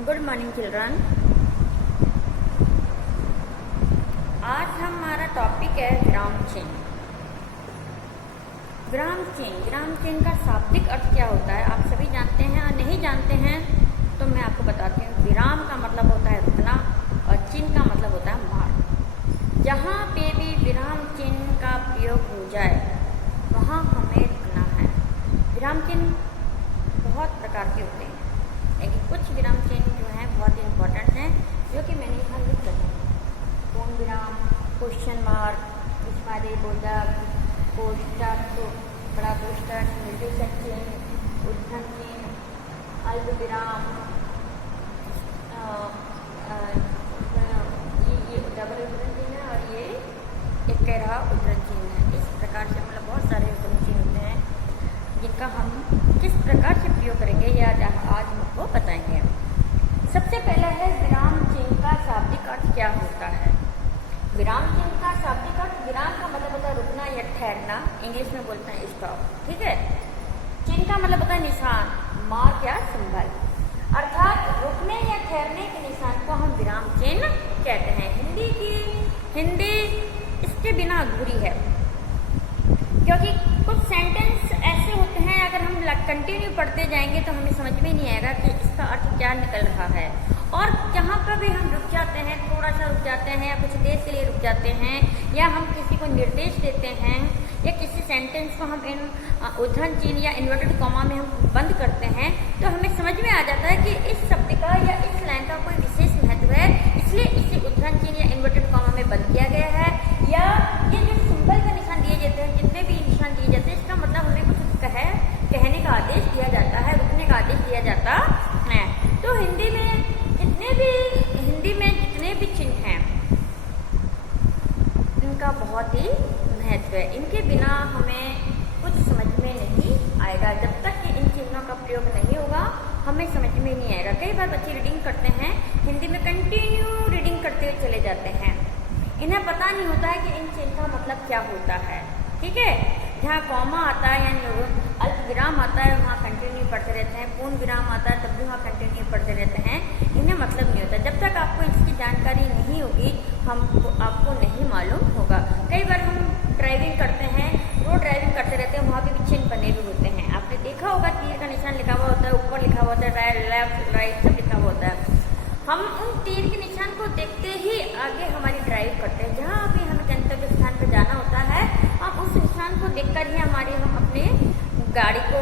Good morning children. आज हमारा topic है विराम चिन्ह। विराम चिन्ह का शाब्दिक अर्थ क्या होता है आप सभी जानते हैं और नहीं जानते हैं तो मैं आपको बताती हूँ। विराम का मतलब होता है रुकना और चिन्ह का मतलब होता है मार्ग। जहाँ पे भी विराम चिन्ह का प्रयोग हो जाए वहाँ हमें रुकना है। विराम चिन्ह बहुत प्रकार के होते हैं लेकिन कुछ विराम चिन्ह जो हैं बहुत ही इम्पोर्टेंट हैं जो कि मैंने यहाँ लिख रखे हैं। पूर्ण विराम, क्वेश्चन मार्क, विस्मय बोधक, कोष्ठक, बड़ा कोष्ठक, निर्देशक चिन्ह, उद्धरण चिन्ह, अल्प विराम, ये डबल उद्धरण चिन्ह है और ये एक कह रहा उद्धरण चिन्ह है। इस प्रकार से मतलब बहुत सारे उद्धरण चिन्ह होते हैं जिनका हम किस प्रकार से प्रयोग करेंगे या आज हमको बताएंगे। सबसे पहला है विराम चिन्ह का शाब्दिक अर्थ क्या होता है। विराम चिन्ह का शाब्दिक अर्थ, विराम का मतलब होता है रुकना या ठहरना, इंग्लिश में बोलते हैं स्टॉप, ठीक है। चिन्ह का मतलब होता है निशान, मार्क या सिंबल, अर्थात रुकने या ठहरने के निशान को हम विराम चिन्ह कहते हैं। हिंदी इसके बिना अधूरी है क्योंकि कुछ सेंटेंस ऐसे होते हैं अगर हम कंटिन्यू पढ़ते जाएंगे तो हमें समझ में नहीं आएगा कि इसका अर्थ क्या निकल रहा है। और जहाँ पर भी हम रुक जाते हैं, थोड़ा सा रुक जाते हैं या कुछ देर के लिए रुक जाते हैं या हम किसी को निर्देश देते हैं या किसी सेंटेंस को हम इन उद्धरण चिन्ह या इन्वर्टेड कॉमा में हम बंद करते हैं तो हमें समझ में आ जाता है कि इस शब्द का या इस लाइन का कोई विशेष महत्व है, इसलिए इसे उद्धरण चिन्ह या इन्वर्टेड कॉमा में बंद किया गया है। या ये जो सिंबल का निशान दिए जाते हैं, जितने भी निशान दिए जाते हैं, इसका मतलब हमें कुछ कहने का आदेश दिया जाता है, रुकने का आदेश दिया जाता है। तो हिंदी में जितने भी चिन्ह हैं इनका बहुत ही महत्व है। इनके बिना हमें कुछ समझ में नहीं आएगा। जब तक कि इन चिन्हों का प्रयोग नहीं होगा हमें समझ में नहीं आएगा। कई बार बच्चे रीडिंग करते हैं, हिंदी में कंटिन्यू रीडिंग करते हुए चले जाते हैं, इन्हें पता नहीं होता है कि इन चिन्ह का मतलब क्या होता है, ठीक है। जहाँ कॉमा आता है यानी अल्प विराम आता है वहाँ कंटिन्यू पढ़ते रहते हैं, पूर्ण विराम आता है तब भी वहाँ कंटिन्यू पढ़ते रहते हैं, इन्हें मतलब नहीं होता। जब तक आपको इसकी जानकारी नहीं होगी आपको नहीं मालूम होगा। कई बार हम ड्राइविंग करते हैं, रोड ड्राइविंग करते रहते हैं, वहाँ भी चिन्ह बने हुए होते हैं। आपने देखा होगा तीर का निशान लिखा हुआ होता है, ऊपर लिखा हुआ होता है, लेफ्ट राइट सब लिखा हुआ होता है। हम उन तीर के निशान को देखते ही आगे हमारी ड्राइव करते हैं। जहाँ भी हमें गंतव्य स्थान पर जाना होता है हम उस निशान को देखकर ही हम अपने गाड़ी को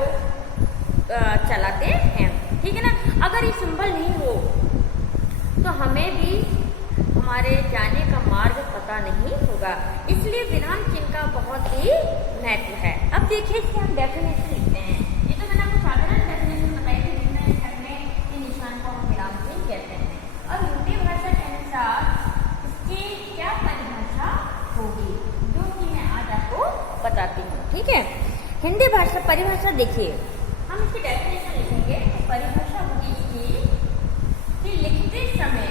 चलाते हैं, ठीक है ना। अगर ये सिंबल नहीं हो तो हमें भी हमारे जाने का मार्ग पता नहीं होगा, इसलिए विराम चिन्ह का बहुत ही महत्व है। अब देखिए इसके हम डेफिनेशन लिखते हैं। ये तो मैंने आपको साधारण डेफिनेशन बताई थी जिसमें इन निशान को हम विराम चिन्ह कहते हैं। और हिंदी भाषा के अनुसार इसकी क्या परिभाषा होगी जो कि मैं आज आपको बताती हूँ, ठीक है। हिंदी भाषा परिभाषा देखिए, हम इसकी डेफिनेशन लिखेंगे। परिभाषा होगी इसकी कि लिखते समय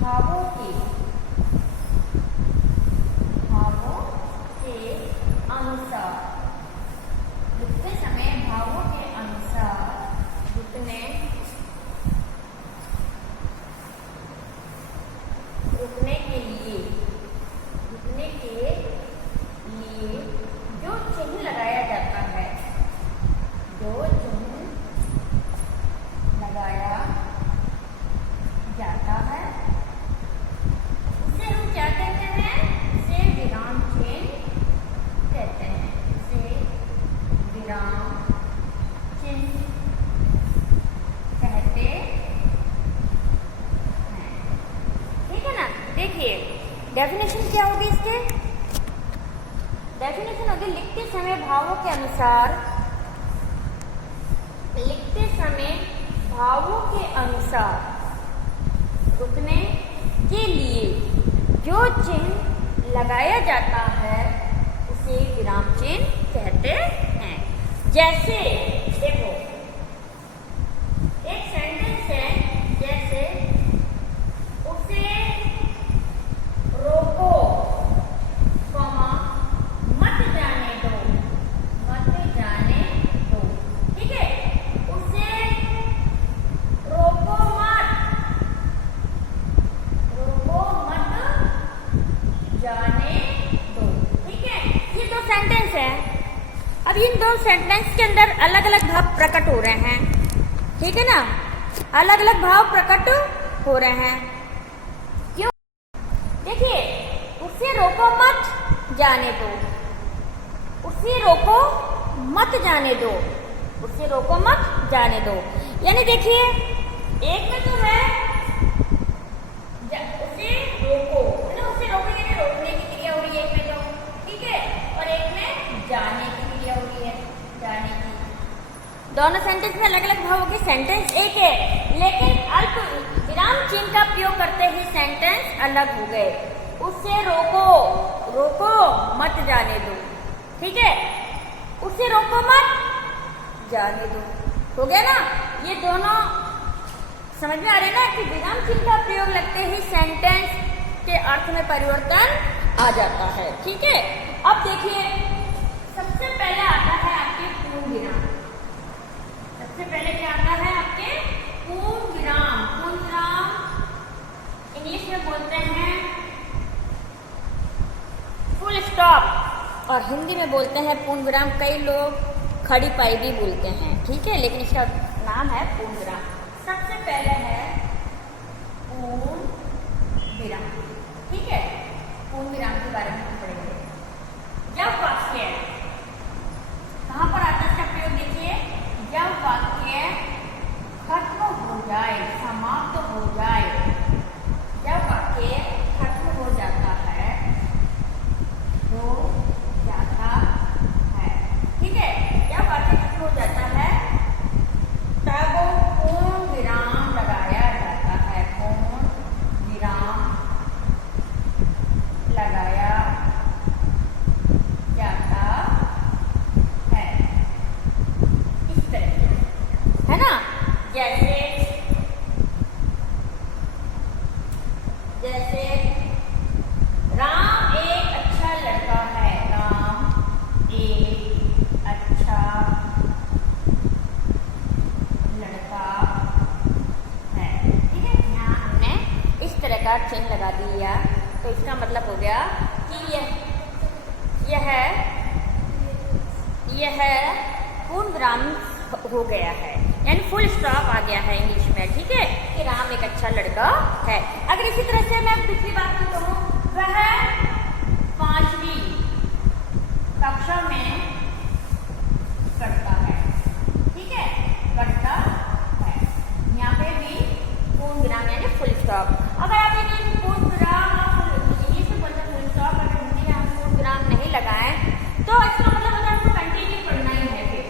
भावों के अनुसार, लिखते समय भावों के अनुसार रुकने के लिए जो चिन्ह लगाया जाता है, उसे हम क्या कहते हैं? इसे विराम चिन्ह कहते हैं। इसे विराम चिन्ह कहते हैं, ठीक है ना। देखिए डेफिनेशन क्या होगी इसके, डेफिनेशन होगी लिखते समय भावों के अनुसार, रुकने के लिए जो चिन्ह लगाया जाता है उसे विराम चिन्ह कहते हैं। जैसे देखो एक सेंटेंस है, जैसे उसे रोको, कॉमा दोनों सेंटेंस के अंदर अलग अलग भाव प्रकट हो रहे हैं, ठीक है ना, अलग अलग भाव प्रकट हो रहे हैं। क्यों? देखिए, उसे रोको मत जाने दो, उसे रोको मत जाने दो, उसे रोको मत जाने दो। यानी देखिए, एक में तो है उसे रोको, है ना, उसे रोको यानी रोकने की क्रिया हो रही है एक में तो, ठीक है, और एक में जाने की क्रिया हो रही है, जाने की। दोनों सेंटेंस में अलग अलग भाव होगी, सेंटेंस एक है, लेकिन अल्प विराम चिन्ह का प्रयोग करते ही सेंटेंस अलग हो गए। उसे रोको, रोको मत जाने दो, ठीक है, उसे रोको मत जाने दो, हो गया ना। ये दोनों समझ में आ रहे ना कि विराम चिन्ह का प्रयोग लगते ही सेंटेंस के अर्थ में परिवर्तन आ जाता है, ठीक है। अब देखिए, सबसे पहले आता है आपके पूर्ण विराम। सबसे पहले क्या आता है आपके पूर्ण विराम। पूर्ण विराम इंग्लिश में बोलते हैं फुल स्टॉप, और हिंदी में बोलते हैं पूर्ण विराम। कई लोग खड़ी पाई भी बोलते हैं, ठीक है, लेकिन इसका नाम है पूर्ण विराम। सबसे पहले है पूर्ण विराम, ठीक है। पूर्ण विराम के बारे में हम पढ़ेंगे। जब वाक्य कहाँ पर आता है इसका प्रयोग, देखिए, जब वाक्य खत्म हो जाए, समाप्त हो जाए, जब वाक्य खत्म हो जाता है, हो जाता है, ठीक है, जब वाक्य खत्म हो जाता है तब पूर्ण विराम लगाया जाता है, पूर्ण विराम लगाया जाता है, इस तरह से, है ना। जैसे जैसे राम एक अच्छा लड़का है, राम एक अच्छा लड़का है, ठीक है। यहाँ हमने इस तरह का चिन्ह लगा दिया, तो इसका मतलब हो गया कि यह पूर्ण विराम हो गया है, यानी फुल स्टॉप आ गया है इंग्लिश में, ठीक है, कि राम एक अच्छा लड़का है। अगर इसी तरह से मैं दूसरी बात कहूँ, वह 5वीं कक्षा में पढ़ता है, ठीक है, पढ़ता है, यहाँ पे भी पूर्ण विराम यानी फुल स्टॉप। अगर आप देखिए पूर्ण विराम इंग्लिश में बोलते हैं फुल स्टॉप, अगर हिंदी में हम पूर्ण विराम नहीं लगाएं तो इसका मतलब होता है हमको कंटिन्यू पढ़ना ही है, फिर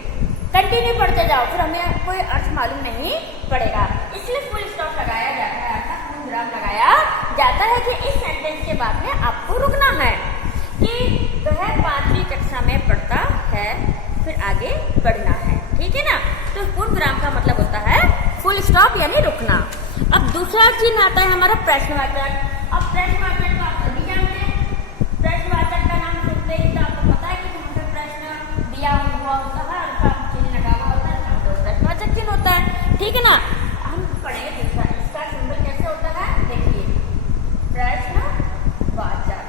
कंटिन्यू पढ़ते जाओ, फिर हमें कोई अर्थ मालूम नहीं पड़ेगा, इसलिए फुल स्टॉप लगाया जाता है, अर्थात पूर्ण विराम लगाया जाता है कि इस सेंटेंस के बाद में आपको रुकना है कि वह 5वीं कक्षा में पढ़ता है, फिर आगे बढ़ना है, ठीक है ना। तो पूर्ण विराम का मतलब होता है फुल स्टॉप यानी रुकना। अब दूसरा चिन्ह आता है हमारा प्रश्नवाचक। अब प्रश्नवाचक को आप सभी जानते हैं, प्रश्नवाचक का नाम सुनते ही तो आपको पता है कि यहाँ पे प्रश्न दिया हुआ होता है, उसका चिन्ह लगा हुआ होता है, तो प्रश्नवाचक चिन्ह होता है, ठीक है ना। हम पढ़ेंगे दूसरा, इसका सिंबल कैसे होता है, देखिए, प्रश्नवाचक,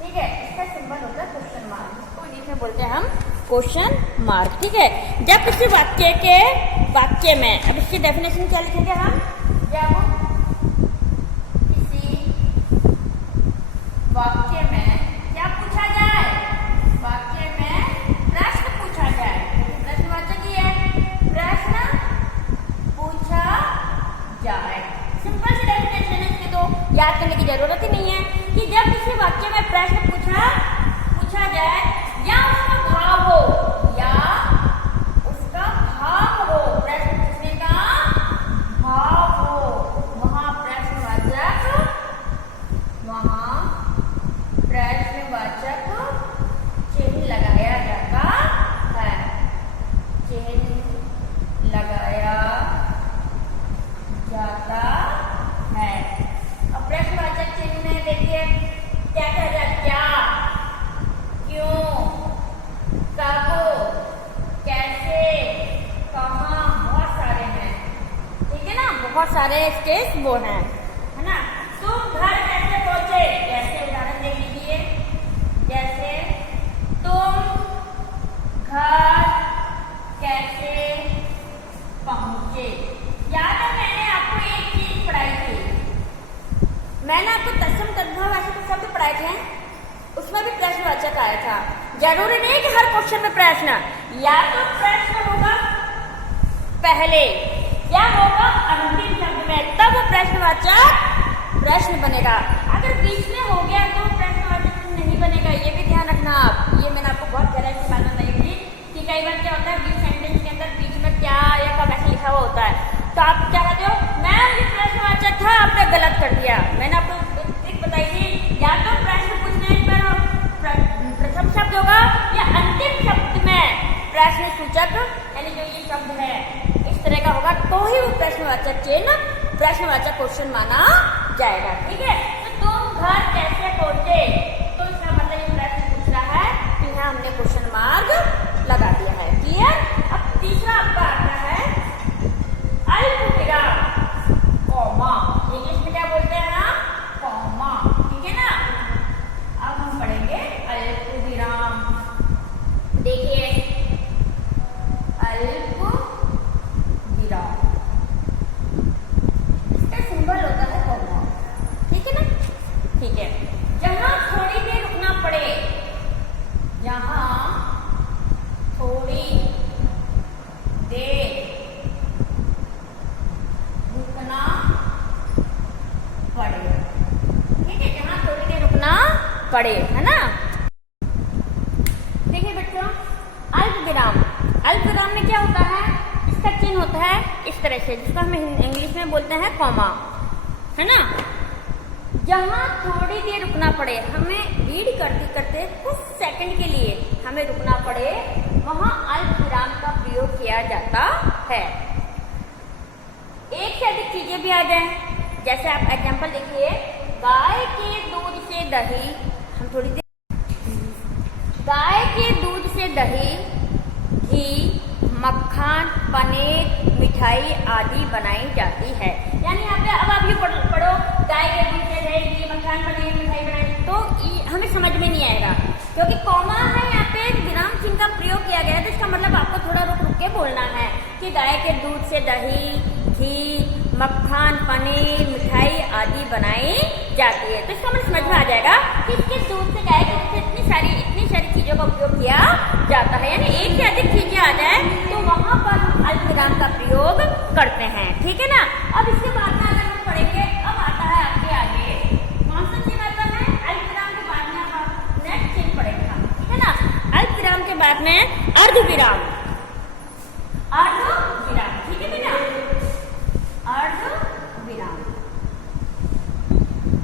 ठीक है, इसका सिंबल होता है क्वेश्चन मार्क, इसको इंग्लिश में बोलते हैं हम क्वेश्चन मार्क, ठीक है। जब किसी वाक्य में, अब इसकी डेफिनेशन क्या लिखेंगे हम, जब किसी वाक्य में क्या पूछा जाए, वाक्य में प्रश्न पूछा जाए, प्रश्नवाचक ही है, प्रश्न पूछा जाए। सिंपल सी डेफिनेशन है, इसकी तो याद करने की जरूरत ही नहीं है कि जब किसी वाक्य में प्रश्न पूछा जाए या उसका भाव हो, या उसका भाव हो, प्रश्न पूछने का भाव हो, वहां प्रश्नवाचक चिन्ह लगाया जाता है, चिन्ह लगाया जाता है। अब प्रश्नवाचक चिन्ह में देखिए क्या कह रहा है, क्या, क्यों, कब, कैसे, कहाँ, बहुत सारे हैं, ठीक है ना, बहुत सारे इसके वो हैं, है ना। तुम घर कैसे पहुंचे, कैसे उदाहरण देख लीजिए, जैसे तुम घर मैंने आपको तत्सम तद्भव ऐसे कुछ शब्द पढ़ाए थे, उसमें भी प्रश्नवाचक आया था। जरूरी नहीं कि हर क्वेश्चन में प्रश्न, या तो प्रश्न होगा पहले या होगा अंतिम शब्द में, तब प्रश्नवाचक प्रश्न बनेगा। अगर बीच में हो गया तो प्रश्नवाचक नहीं बनेगा, ये भी ध्यान रखना आप। ये मैंने आपको बहुत गहराई से बात बताई थी कि कई बार क्या होता है बीच सेंटेंस के अंदर बीच में क्या या कब ऐसे लिखा हुआ होता है, तो आप क्या कहते हो, मैम ये प्रश्नवाचक था, आपने गलत कर दिया। मैंने आपको ट्रिक बताई थी, या तो प्रश्न पूछने पर प्रथम शब्द होगा या अंतिम शब्द में प्रश्न सूचक यानी जो ये शब्द है इस तरह का होगा, तो ही वो प्रश्नवाचक चिन्ह प्रश्नवाचक क्वेश्चन माना जाएगा। ठीक है, तो तुम घर कैसे पहुंचे, तो इसका मतलब ये प्रश्न पूछ रहा है, तो यहाँ हमने क्वेश्चन मार्क लगा दिया है। क्लियर। अब तीसरा आपका आता है अल्पविराम कॉमा, इंग्लिश में क्या बोलते हैं ना, कॉमा। ठीक है ना। अब हम पढ़ेंगे अल्पविराम। देखिए अल्पविराम, इसका सिंबल होता है कॉमा। ठीक है ना। ठीक है, जहां थोड़ी देर रुकना पड़े, जहां थोड़ी देर रुकना पड़े। ठीक है, जहां थोड़ी देर रुकना पड़े, है ना। देखिए बच्चों, अल्पविराम, अल्पविराम में क्या होता है, इसका चिन्ह होता है इस तरह से, जिसको हम इंग्लिश में बोलते हैं कॉमा, है ना। जहां थोड़ी देर रुकना पड़े, हमें रीड करते करते कुछ सेकंड के लिए हमें रुकना पड़े, वहां अल्पविराम का प्रयोग किया जाता है। एक से अधिक चीजें भी आ जाएं, जैसे आप एग्जांपल देखिए, गाय के दूध से दही, हम थोड़ी देर, गाय के दूध से दही, घी, मक्खन, पनीर, मिठाई आदि बनाई जाती है। यानी यहाँ पे अब आप ये पढ़ो गाय के दूध से दही, घी, मक्खन, पनीर, मिठाई बनाई, तो हमें समझ में नहीं आएगा, क्योंकि कॉमा है यहाँ पे, विराम चिन्ह का प्रयोग किया गया है। तो इसका मतलब आपको थोड़ा रुक रुक के बोलना है कि गाय के दूध से दही, घी, मक्खन, पनीर, मिठाई आदि बनाई जाती है। तो इसका मतलब समझ में आ जाएगा कि इसके दूध से, गाय के दूध से इतनी सारी चीजों का उपयोग किया जाता है। यानी एक से अधिक चीजें आ जाए तो वहां पर हम अल्पविराम का प्रयोग करते हैं। ठीक है ना। अब इसके बाद में अगर हम पढ़ेंगे, अब आता है आपके आगे कौन सा चिन्ह आता है, अल्पविराम के बाद में हम नेक्स्ट चिन्ह पढ़ेंगे हम। ठीक है ना। अल्पविराम के बाद में अर्धविराम, अर्धविराम। ठीक है बेटा, अर्धविराम,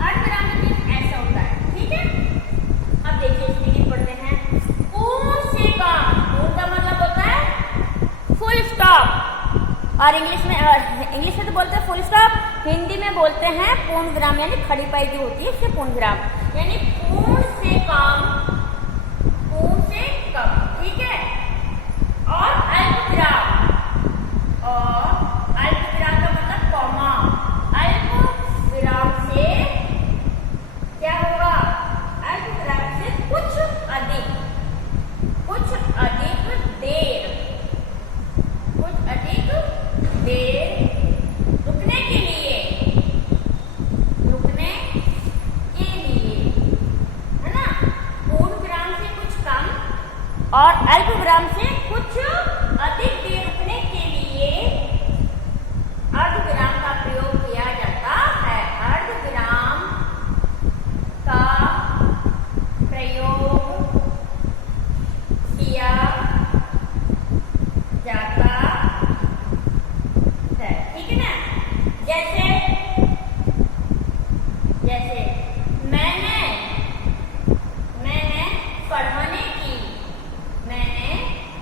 अर्धविराम का चिन्ह ऐसा होता है। ठीक है। अब देखिए इसमें पढ़ते हैं, पूर्ण से काम, पूर्ण का मतलब होता है फुल स्टॉप, और इंग्लिश में तो बोलते हैं फुल स्टॉप, हिंदी में बोलते हैं पूर्ण विराम, यानी खड़ी पाई जो होती है इससे पूर्ण विराम, यानी पूर्ण से काम, पूर्ण से कम। ठीक है। और अल्पविराम, और अल्पविराम का मतलब कॉमा, अल्पविराम से क्या होगा, अल्पविराम से कुछ अधिक देर, कुछ अधिक देर रुकने के लिए, है ना। पूर्ण विराम से कुछ कम और अल्पविराम से कुछ अधिक देर रुकने के लिए अर्धविराम का प्रयोग किया जाता है। अर्धविराम का प्रयोग किया जाता है। ठीक है ना। जैसे मैंने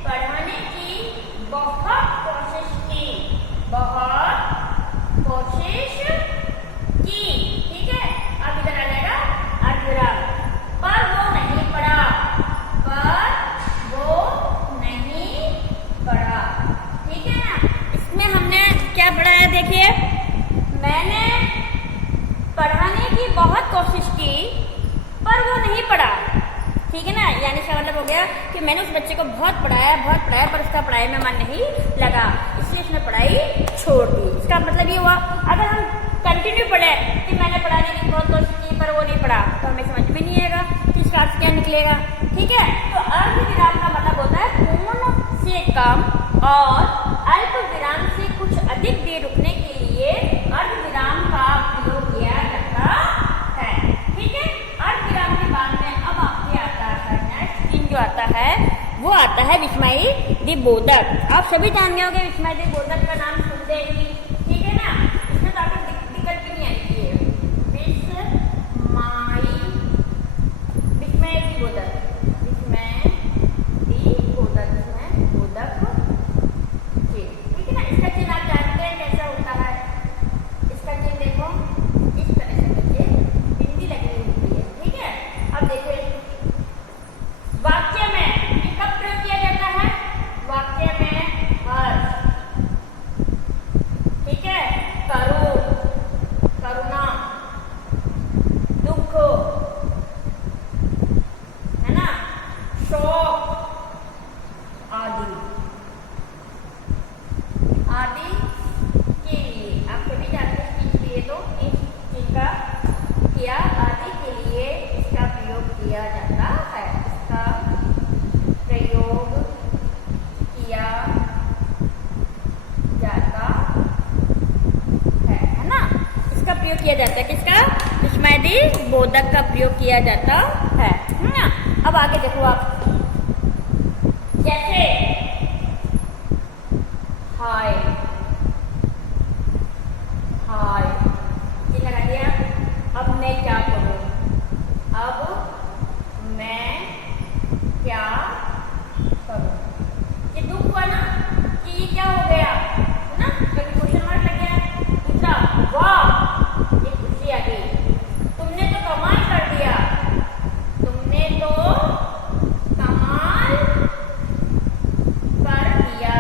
पढ़ाने की बहुत कोशिश की, ठीक है। अब इधर आ जाएगा अर्धविराम, पर वो नहीं पढ़ा, ठीक है ना। इसमें हमने क्या पढ़ा है, देखिए, मैंने पढ़ाने की बहुत कोशिश की पर वो नहीं पढ़ा। ठीक है ना। यानी इसका मतलब हो गया कि मैंने उस बच्चे को बहुत पढ़ाया पर उसका पढ़ाई में मन नहीं लगा, इसलिए उसने पढ़ाई छोड़ दी। इसका मतलब ये हुआ, अगर हम कंटिन्यू पढ़े कि मैंने पढ़ाने की बहुत तो चीज पर वो नहीं पड़ा तो हमें समझ में नहीं आएगा कि इसका अर्थ क्या निकलेगा। ठीक है, तो अर्ध विराम का मतलब होता है पूर्ण से कम और अल्प विराम से कुछ अधिक देर रुकने के लिए अर्ध विराम का प्रयोग किया जाता है। ठीक है, अर्ध विराम के बाद में अब आपके आता है नेक्स्ट दिन जो आता है वो आता है विस्मयी बोधक। आप सभी जान गए होंगे विस्मयी बोधक का नाम सुनते ही। ठीक है ना, इसमें तो आपको दिक्कत भी नहीं आएगी। विस्मयी बोधक, विस्मयी बोधक, बोधक। ठीक है ना, इसका चिन्ह आप जानते हैं कैसा होता है। इसका चिन्ह देखो इस तरह से नीचे बिंदी लगी होती है। ठीक है, अब देखो वाक्य में कब प्रयोग किया जाता है, वाक्य में हर्ष। ठीक है, करो, करुणा, दुख, है ना, शोक आदि आदि के लिए आप सभी जानते हैं किस लिए, तो इस चीज का किया आदि के लिए इसका प्रयोग किया जाता है। इसका प्रयोग किया जाता है ना, इसका प्रयोग किया जाता है। किसका, विस्मयी बोधक का प्रयोग किया जाता है ना। अब आगे देखो आप, जैसे हाय, हाय ये लगा दिया। अब मैं क्या करूं, अब मैं क्या करूं, ये दुख हुआ ना कि ये क्या हो गया है ना, क्योंकि क्वेश्चन मार्क लग गया। दूसरा, वाह ये खुशी आ गई, तुमने तो कमाल कर दिया, तुमने तो कमाल कर दिया,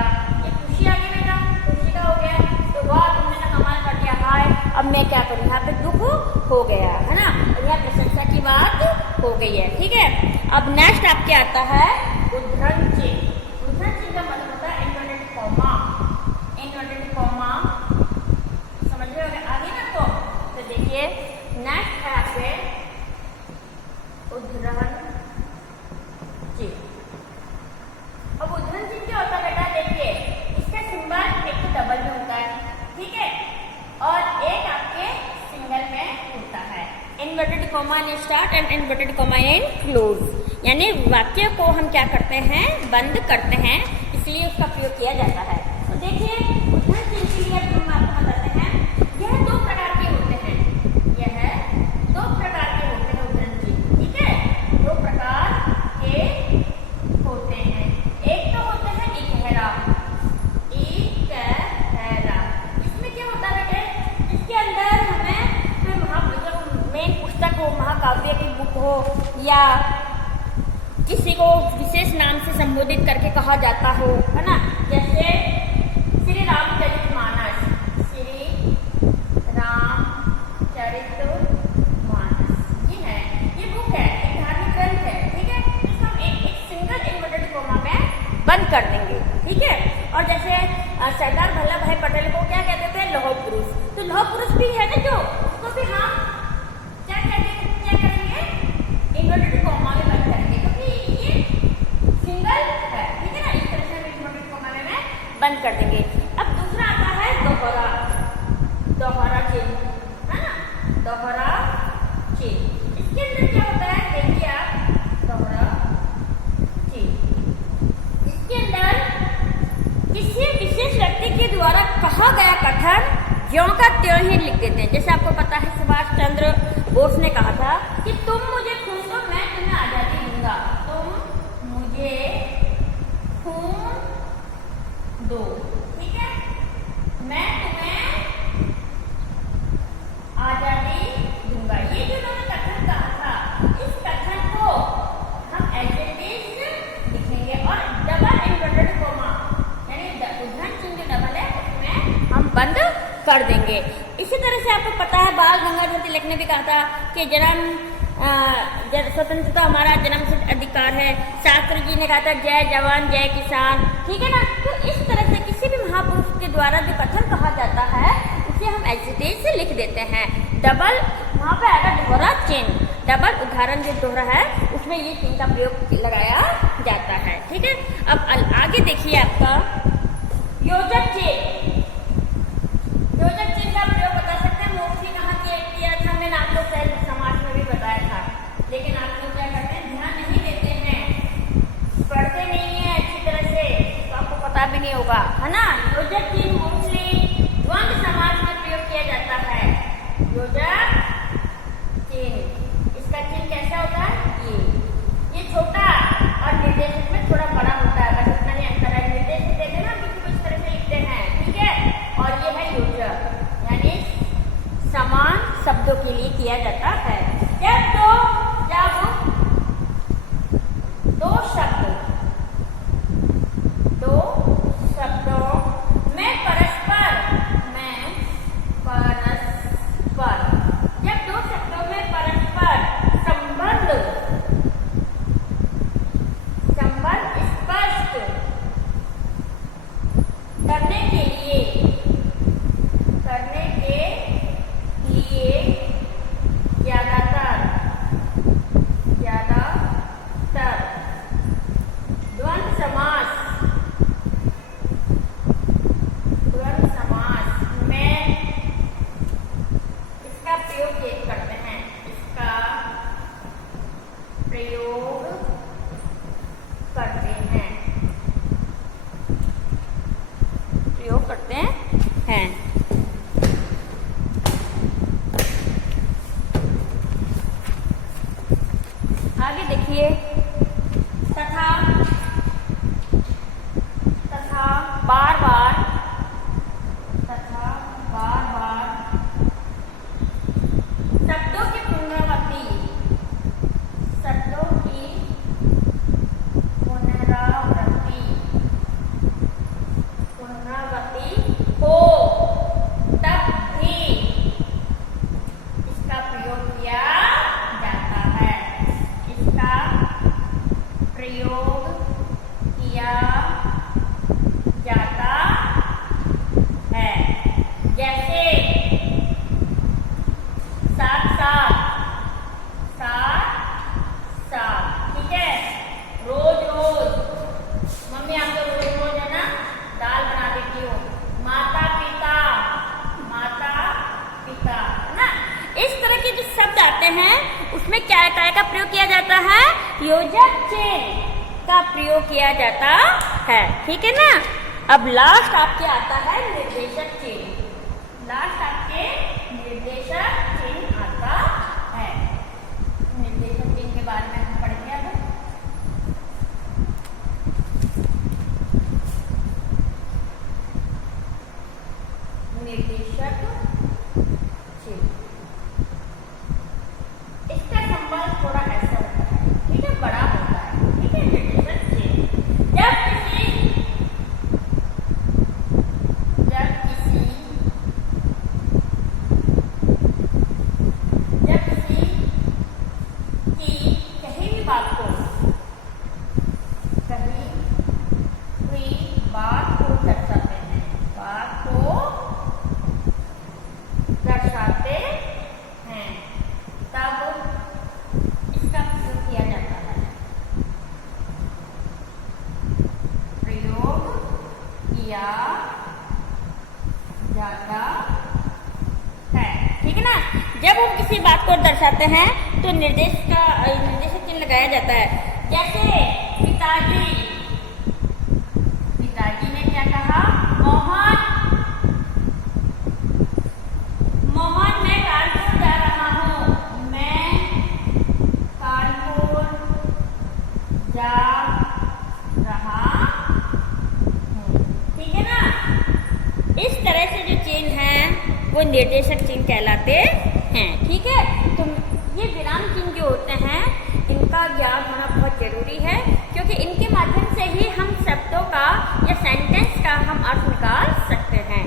ये खुशी आ गई बेटा, खुशी का हो गया। तो वाह तुमने तो कमाल कर दिया, हाय अब मैं क्या करूं, यहाँ पे दुख हो गया है ना, और यहाँ प्रशंसा की बात हो गई है। ठीक है, अब नेक्स्ट आपके आता है उद्धरण चिन्ह। उद्धरण चिन्ह का मतलब होता है इन्वर्टेड कॉमा। इन्वर्टेड कॉमा समझ रहे हो आगे ना, तो देखिए नेक्स्ट है आपके उद्धरण चिन्ह। अब उद्धरण चिन्ह क्या होता है बेटा, देखिए इसका सिंबल एक तो डबल में होता है। ठीक है, और एक आपके सिंगल में होता है। Inverted comma in start and inverted comma in close, यानी वाक्य को हम क्या करते हैं, बंद करते हैं, इसलिए उसका प्रयोग किया जाता है। तो देखिए उद्धरण चिन्ह के लिए हम आपको बताते हैं, यह दो प्रकार के होते हैं, यह दो प्रकार के होते हैं उद्धरण चिन्ह। ठीक है, दो प्रकार के होते हैं। एक तो होते हैं इकहरा, इकहरा। इसमें क्या होता है बेटे, इसके अंदर हमें मेन पुस्तक हो, महाकाव्य की बुक हो या किसी को विशेष नाम से संबोधित करके कहा जाता हो, है ना, जैसे श्री रामचरितमानस, श्री रामचरितमानस ये है, ये बुक है, एक धार्मिक ग्रंथ है। ठीक है, इसको हम एक सिंगल इन्वर्टेड कॉमा में बंद कर देंगे। ठीक है, और जैसे सरदार वल्लभ भाई पटेल को क्या कहते थे, लौह पुरुष, तो लौह पुरुष भी है ना, जो उसको भी हम क्या करेंगे, इन्वर्टेड कॉमा में बंद करेंगे, क्योंकि ये सिंगल है। ठीक है ना, इस तरह से इन्वर्टेड कॉमा में बंद कर देंगे। अब दूसरा आता है दोहरा, दोहरा चिन्ह, है ना, दोहरा चिन्ह। इसके अंदर क्या होता है, देखिए आप, दोहरा चिन्ह, इसके अंदर किसी विशेष व्यक्ति के द्वारा कहा गया कथन ज्यों का त्यों ही लिख देते हैं। जैसे आपको पता है सुभाष चंद्र बोस ने कहा था कि तुम मुझे खून दो मैं तुम्हें आजादी दूंगा, तुम मुझे खून दो, ठीक है, मैं तुम्हें आजादी दूंगा। ये जो उन्होंने कथन कहा था, इस कथन को हम एडजेक्टिव लिखेंगे और डबल इन्वर्टेड कॉमा यानी उद्धरण चिन्ह जो डबल है उसमें हम बंद कर देंगे। इसी तरह से आपको पता है बाल गंगाधर तिलक ने भी कहा था कि स्वतंत्रता हमारा जन्मसिद्ध अधिकार है। शास्त्री जी ने कहा था जय जवान जय किसान, ठीक है ना। तो इस तरह से किसी भी महापुरुष के द्वारा जो कथन कहा जाता है उसे हम एडजेक्टिव से लिख देते हैं। डबल कहाँ पे आएगा? दोहरा चिन्ह, डबल उदाहरण जो दोहरा है उसमें ये चिन्ह का प्रयोग लगाया जाता है। ठीक है, अब आगे देखिए आपका योजक चिन्ह। योजक चिन्ह का प्रयोग बता सकते हैं मोस्टली कहाँ किया था, मैंने आप लोग शायद समाज में भी बताया था, लेकिन आप लोग क्या करते हैं, ध्यान नहीं देते हैं, पढ़ते नहीं है अच्छी तरह से, तो आपको पता भी नहीं होगा, है ना। योजक चिन्ह मोस्टली द्वंद्व समास में प्रयोग किया जाता है। योजक चिन्ह, इसका चिन्ह कैसा होता है? ये छोटा और निर्देशक में थोड़ा बड़ा होता है, बस इतना ही अंतर है। निर्देशक देते ना किसी को इस तरह से लिखते हैं, ठीक है, और ये है योजक, यानी समान शब्दों के लिए किया जाता है। जब दो शब्दों में परस्पर, जब दो शब्दों में परस्पर संबंध स्पष्ट करने के लिए ज्यादातर द्वंद्व समास में इसका प्रयोग करते हैं। आगे देखिए, तथा बार बार शब्दों की पुनरावृत्ति हो तब भी इसका प्रयोग किया जाता है। जैसे साथ साथ, ठीक है, रोज मम्मी आप तो रोज है ना दाल बना देती हो। माता पिता, है ना। इस तरह के जो शब्द आते हैं उसमें क्या का प्रयोग किया जाता है? योजक चिन्ह का प्रयोग किया जाता है, ठीक है ना। अब लास्ट आपके आता है निर्देशक चिन्ह। निर्देशक चिन्ह आता है। निर्देशक चिन्ह के बारे में हम पढ़ेंगे अब। निर्देशक चिन्ह, इसका संबंध थोड़ा ऐसा होता है, ठीक है, बड़ा होता है, ठीक है। निर्देशक चिन्ह जब किसी की कही हुई बात को दर्शाते हैं, तब इसका प्रयोग किया जाता है। ठीक है ना। जब हम किसी बात को दर्शाते हैं तो निर्देशक चिन्ह लगाया जाता है। जैसे पिताजी ने क्या कहा? मोहन मैं कानपुर जा रहा हूँ। मैं कानपुर जा रहा हूँ, ठीक है ना। इस तरह से जो चिन्ह हैं वो निर्देशक चिन्ह कहलाते हैं, ठीक है। तो ये विराम चिन्ह जो होते हैं इनका ज्ञान होना बहुत जरूरी है, क्योंकि इनके माध्यम से ही हम शब्दों का या सेंटेंस का हम अर्थ निकाल सकते हैं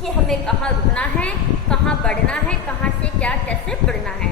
कि हमें कहाँ रुकना है, कहाँ बढ़ना है, कहाँ से क्या कैसे बढ़ना है।